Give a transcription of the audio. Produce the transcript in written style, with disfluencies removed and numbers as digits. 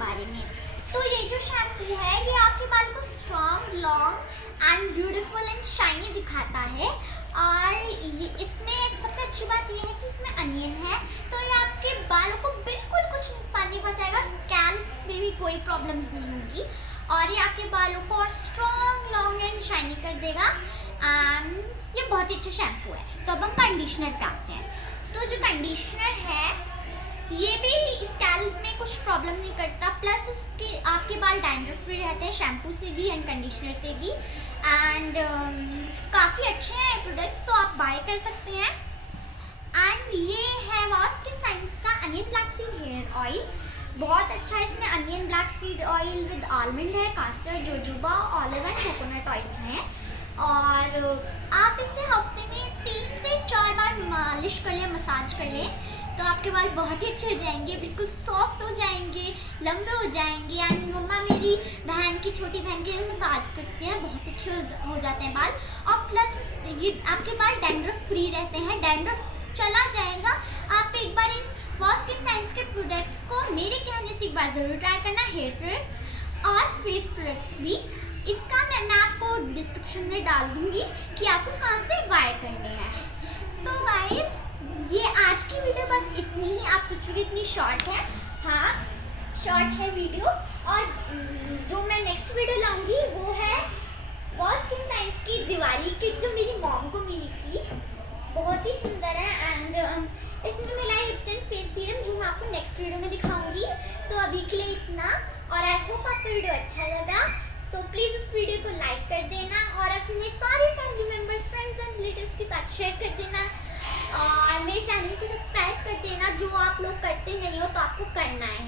बारे में। तो ये जो शैम्पू है ये आपके बाल को strong, long and beautiful and shiny दिखाता है। और इसमें सबसे अच्छी बात ये है कि इसमें अनियन है, तो ये आपके बालों को बिल्कुल कुछ नुकसान नहीं पहुंचाएगा, स्कैल्प में भी कोई प्रॉब्लम्स नहीं होगी और ये आपके बालों को और स्ट्रॉन्ग, लॉन्ग एंड शाइनी कर देगा। ये बहुत ही अच्छा शैम्पू है। तो अब हम कंडीशनर पे आते हैं। तो जो कंडीशनर है ये भी स्कैल्प में कुछ प्रॉब्लम नहीं करता, प्लस इसके आपके बाल डैंड्रफ फ्री रहते हैं शैम्पू से भी एंड कंडीशनर से भी। एंड काफ़ी अच्छे हैं प्रोडक्ट्स, तो आप बाय कर सकते हैं। एंड ये है वॉश स्किन साइंस का onion black seed hair oil, बहुत अच्छा है। इसमें onion black seed oil with almond है, castor, jojoba, olive and coconut oils हैं। और आप इसे हफ्ते में 3 से 4 बार मालिश कर लें, मसाज कर लें, तो आपके बाल बहुत ही अच्छे हो जाएंगे, बिल्कुल सॉफ्ट हो जाएंगे, लंबे हो जाएंगे। एंड मम्मा मेरी बहन की, छोटी बहन की मसाज करते हैं, बहुत अच्छे हो जाते हैं बाल। और प्लस ये आपके बाल डैंड्रफ फ्री रहते हैं, डैंड्रफ चला जाएगा। आप एक बार इन वॉश स्किन साइंस के प्रोडक्ट्स को मेरे कहने से एक बार ज़रूर ट्राई करना, हेयर प्रोडक्ट्स और फेस प्रोडक्ट्स भी। इसका मैं आपको डिस्क्रिप्शन में डाल दूँगी कि आपको कहाँ से बाय करने हैं। तो गाइस ये आज की वीडियो बस इतनी ही। आप सोचोगे इतनी शॉर्ट है, हाँ शॉर्ट है वीडियो। और जो मैं नेक्स्ट वीडियो लाऊंगी वो है वॉश स्किन साइंस की दिवाली किट, जो मेरी मॉम को मिली थी, बहुत ही सुंदर है। एंड इसमें मिला है लिप्टन फेस सीरम, जो मैं आपको नेक्स्ट वीडियो में दिखाऊंगी। तो अभी के लिए इतना, और आई होप आपको वीडियो अच्छा लगा। सो प्लीज़ इस वीडियो को लाइक कर देना और अपने सारे family members, friends and relatives के साथ शेयर कर देना। और मेरे चैनल को सब्सक्राइब कर देना, जो आप लोग करते नहीं हो तो आपको करना है।